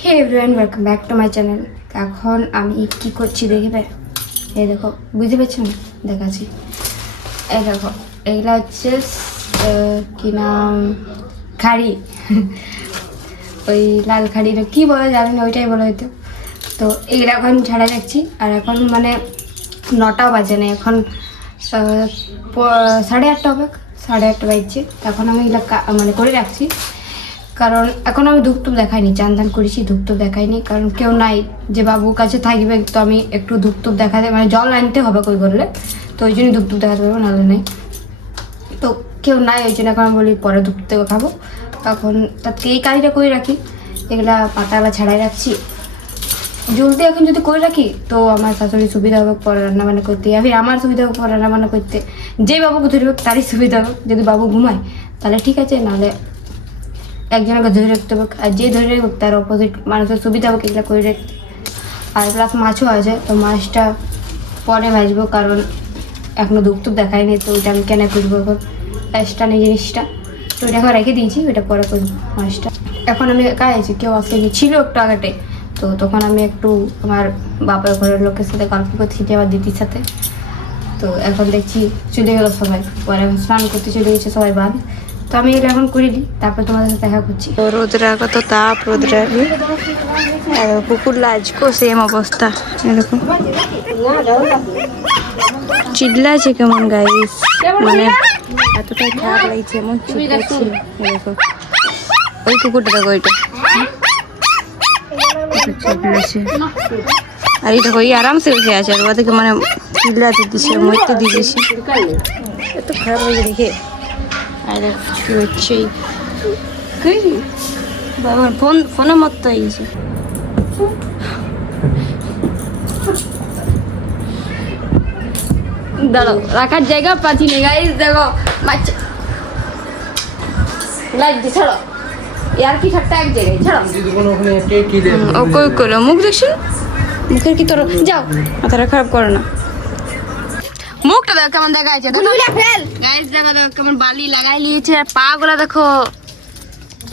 Hey everyone, welcome back to my channel. এখন আমি কি করছি দেখবে, এই দেখো, বুঝতে পারছো না? দেখাচ্ছি, এই দেখো, এইগুলা হচ্ছে কি নাম, খাড়ি। ওই লাল খাড়িটা কি বলে জানি না, ওইটাই বলা হয়তো। তো এইগুলো এখন ছাড়া রাখছি। আর এখন মানে 9টাও বাজে না, এখন 8:30 হবে, 8:30 বাজছে। এখন আমি এগুলো মানে করে রাখছি, কারণ এখন আমি ধূপটুপ দেখাইনি, চান ধান করেছি, ধূপটুপ দেখাইনি, কারণ কেউ নাই যে বাবুর কাছে থাকবে। তো আমি একটু ধূপটুপ দেখাতে, মানে জল আনতে হবে কই করলে, তো ওই জন্যই ধূপটুপ দেখাতে পারবো, নাহলে নেই। তো কেউ নাই, ওই জন্য এখন আমি বলি পরে ধূপটুপ দেখাবো। তখন তার এই কাজটা করে রাখি, এগুলা পাতাগুলা ছাড়াই রাখছি জলদি। এখন যদি করে রাখি তো আমার শাশুড়ি সুবিধা হবে পরে রান্নাবান্না করতে, আমার সুবিধা হবে পরে রান্নাবান্না করতে। যে বাবুকে ধরবে তারই সুবিধা হবে। যদি বাবু ঘুমায় তাহলে ঠিক আছে, নাহলে একজনকে ধরে রাখতে হবে, আর যে ধরে রাখবে তার অপোজিট মানুষের সুবিধা হবে এগুলো করে রাখতে। আর প্লাস মাছও আছে, তো মাছটা পরে ভাজবো, কারণ এখনও ধূপটুপ দেখায়নি, তো ওইটা আমি কেন করবো এখন, এক্সট্রা নেই জিনিসটা। তো ওইটা এখন রেখে দিয়েছি, ওইটা পরে করবো মাছটা। এখন আমি একা আছি, কেউ আসেনি, ছিল একটু আগেটে। তো তখন আমি একটু আমার বাবার ঘরের লোকের সাথে গল্প করছি, আমার দিদির সাথে। তো এখন দেখছি চলে গেলো সবাই, পরে এখন স্নান করতে চলে গেছে সবাই বাদ। তো আমি এগুলো এখন করে দিই, তারপর তোমাদের সাথে দেখা করছি। রোদরা কত তাপ, রোদরা কুকুরলা আজকেও সেম অবস্থা, এরকম চিল্লাছে কেমন গাইস, মানে এতটাই খারাপ লাগছে, এমন চিল্লাচ্ছে। দেখো ওই কুকুরটা, দেখো ওইটা চিল্লাছে। আর এই দেখো, এই আরামসে বসে আছে, আর ওদেরকে মানে চিল্লাতে দিচ্ছে, মরতে দিয়ে দিচ্ছে। এত খারাপ লাগে দেখে। আর কি হচ্ছে, বাবার ফোনের মতো হয়ে গেছে। দাঁড়াও, রাখার জায়গা পাচ্ছি না গাইস। দেখো বাচ্চা লাগছে, ছাড়ো ইয়ার কি ঠাট্টা এক জায়গায়, ছাড়ো। ও কই করো, মুখ দেখছো, মুখের কি তোর, যাও মাথাটা খারাপ করো না। মুখটা দেখো কেমন দেখাচ্ছে, গাইস দেখো, দেখো কেমন বালি লাগাই নিয়েছে, আর পা গুলা দেখো,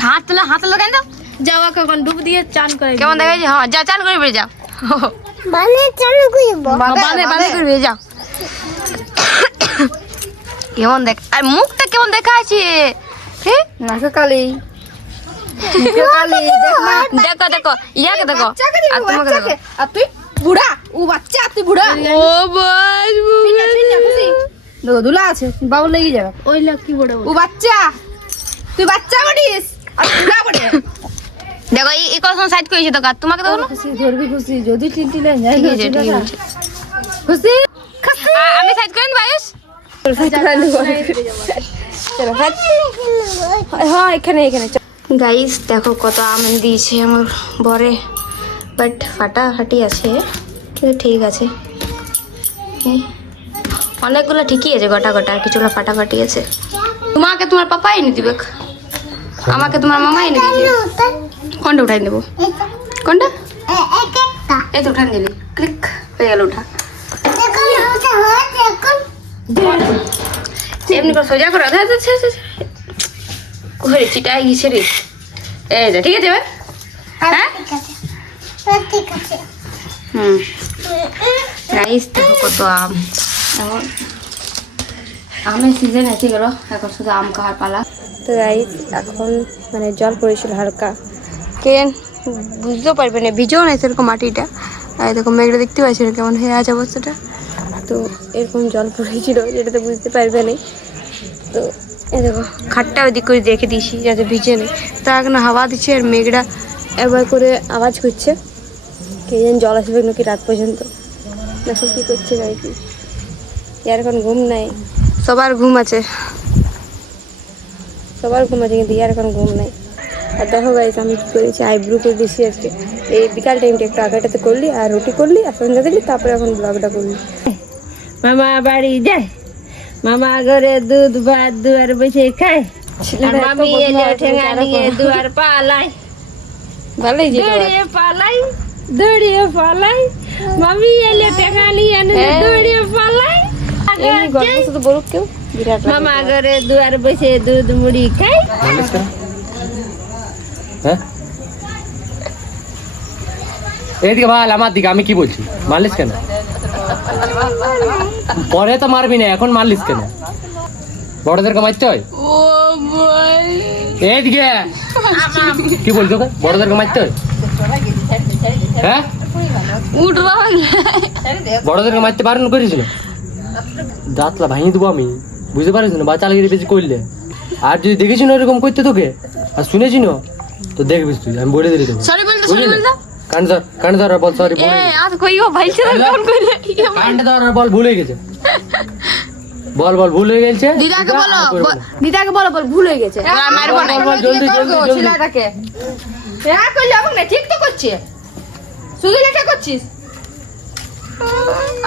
হাত তোলা কেন, যাও এখন ডুব দিয়ে চান করে কেমন দেখাচ্ছে। হ্যাঁ যা, চান করে বেরিয়ে যাও, বালে করবে, যাও। কেমন দেখ, আর মুখটা কেমন দেখাচ্ছে, নাকে কালি, দেখো দেখো, ইয়াকে দেখো, আর তোমাকে দেখো, আর তুই বুড়া, ও বাচ্চা, তুই বুড়া, ও বাস দেখো দুলা আছে, বাবু লেগে যাবে, ওই লোক কি বুড়া, ও বাচ্চা, তুই বাচ্চা বলিস, আর বুড়া বলে। দেখো এই কথা সাইড করেছে, তো তোমাকে দেখো না, খুশি ধরবি, খুশি যদি টিনটিলে যায়, ঠিক আছে ঠিক আছে, খুশি আমি সাইড করেন বাইস, হ্যাঁ এখানে এখানে। গাইস দেখো কত আম দিয়েছে আমার বরে, বাট ফাটাফাটি আছে, কিন্তু ঠিক আছে, অনেকগুলো ঠিকই আছে, গোটা গোটা, আর কিছুগুলো ফাটাফাটি আছে। তোমাকে তোমার পাপা এনে দিবে, আমাকে তোমার মামা এনে দিবে। কোনটা উঠাই দেবো, কোনটা, এই তো উঠান দিলি, ক্লিক হয়ে গেল, উঠা। এমনি করে সোজা করে, ঘরে চিটাই গেছে রে, এই যা, ঠিক আছে এবার, হ্যাঁ গাইস দেখো কত আম, এখন আমের সিজন এসে গেল, এখন শুধু আম খাওয়ার পালা। তো গাইস এখন মানে জল পড়েছিল হালকা, কেন বুঝতেও পারবে না, ভিজেও না সেরকম মাটিটা, আর দেখো মেঘটা দেখতে পাচ্ছি না কেমন হয়ে আছে অবস্থাটা। তো এরকম জল পড়েছিল, যেটা তো বুঝতে পারবে না। তো এই দেখো খাটটা ওইদিক করে রেখে দিয়েছি যাতে ভিজে নেই, তা এখন হাওয়া দিচ্ছে, আর মেঘটা একবার করে আওয়াজ করছে, কে যেন জল আসবে নাকি রাত পর্যন্ত। দেখো কী করছে গাই, কি ইয়ার এখন ঘুম নাই, সবার ঘুম আছে, কিন্তু ইয়ার এখন ঘুম নাই। আর দেখো গাইস আমি কী করেছি, আইব্রো করে দিয়েছি আজকে, এই বিকাল টাইমটা একটু আগেটাতে করলি, আর রুটি করলি, আর সন্ধ্যা দিলি, তারপরে এখন ব্লগটা করলি। মামা বাড়ি যায়, মামা ঘরে দুধ ভাত দুয়ার বসে খায়, আর মামি এলে ঠেঙা নিয়ে দুয়ার পালাই, ভালোই দৌড়িয়ে পালাই, মামি এলে ঠেঙা নিয়ে দৌড়িয়ে পালাই, বলুক কেউ, মামা ঘরে দুয়ার বসে দুধ মুড়ি খাই, হ্যাঁ এদিকে ভাই আমার দিকে, আমি কি বলছি? মারলিস কেন? পরে তো মারবি না, এখন মারলিস কেন? বড়দেরকে মারতে হয়? এদিকে কি বলছো? বড়দেরকে মারতে হয়? হ্যাঁ বড়দেরকে মারতে বারণ করেছিল, দাঁতলা ভাঙিয়ে দেবো আমি, বুঝতে পারিস না? বাচ্চা লাগিয়ে বেশি করলে, আর যদি দেখেছি না এরকম করতে তোকে আর শুনেছি না তো দেখবিস তুই, আমি বলে দিলি তোকে। সরি বল, সরি বল। কান ধর আর বল সরি। এ আজ কইও ভাইছে না ফোন কইলে। কানটা ধর আর বল ভুলে গেছে, বল বল ভুল হয়ে গেছে। দিদাকে বলো, দিদাকে বলো বল ভুল হয়ে গেছে। মারবো না। বল জলদি জলদি জলদি। ছেলেটাকে হ্যাঁ কইলে হবে না, ঠিক তো করছে, শুধু লেখা করছিস।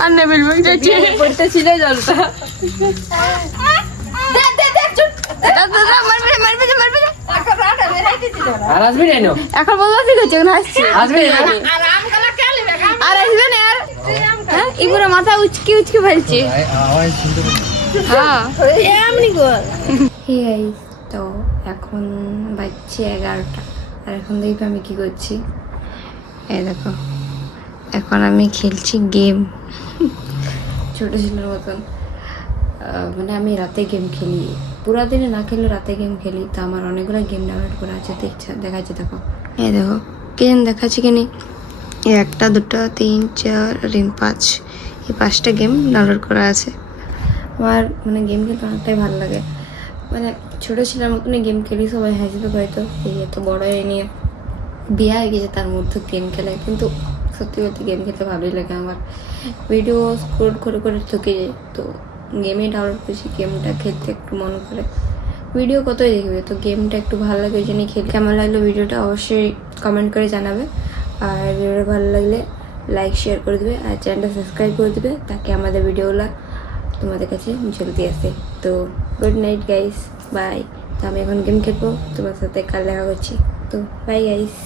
আর নেবেল ভাই যাচ্ছে পড়তে ছিল জলটা। দে দে দে চুপ। দাদা মারবে মারবে মারবে। এখন রাতে বেরাইতে ছিল না। আর আসবি না এখন বলবা ঠিক আছে, এখন হাসছে। আসবি না আর আম গলা কে নেবে? আর আসবে না আর। হ্যাঁ ইবুরা মাথা উচকি উচকি ফেলছে। হ্যাঁ এমনি কর। হে গাইস, তো এখন বাজছে 11টা, আর এখন দেখবে আমি কি করছি। এই দেখো, এখন আমি খেলছি গেম, ছোট ছেলের মতন। মানে আমি রাতে গেম খেলি, পুরা দিনে না খেলে রাতে গেম খেলি। তো আমার অনেকগুলো গেম ডাউনলোড করা আছে, দেখাচ্ছে দেখো। এই দেখো গেম দেখাচ্ছি কি নেই, 1 2 3 4 আর 5, এই 5টা গেম ডাউনলোড করা আছে। আমার মানে গেম খেলতে অনেকটাই ভালো লাগে, মানে ছোটো ছেলের মতনই গেম খেলি, সবাই হাসিতে হয়তো এই এত বড় হয়ে নিয়ে বিয়ে হয়ে গেছে তার মধ্যে গেম খেলে। কিন্তু সত্যি বলতে গেম খেলতে ভালোই লাগে আমার। ভিডিও স্ক্রোল করে করে থকে যায়, তো গেমে ডাউনলোড করেছি, গেমটা খেলতে একটু মন করে। ভিডিও কতই দেখবে, তো গেমটা একটু ভালো লাগে ওই জন্যই খেলি। কেমন লাগলো ভিডিওটা অবশ্যই কমেন্ট করে জানাবে, আর ভিডিওটা ভালো লাগলে লাইক শেয়ার করে দেবে, আর চ্যানেলটা সাবস্ক্রাইব করে দেবে, তাকে আমাদের ভিডিওগুলো তোমাদের কাছে জলদি আসে। তো গুড নাইট গাইস, বাই। তো আমি এখন গেম খেলবো, তোমার সাথে কাল দেখা করছি। তো বাই গাইস।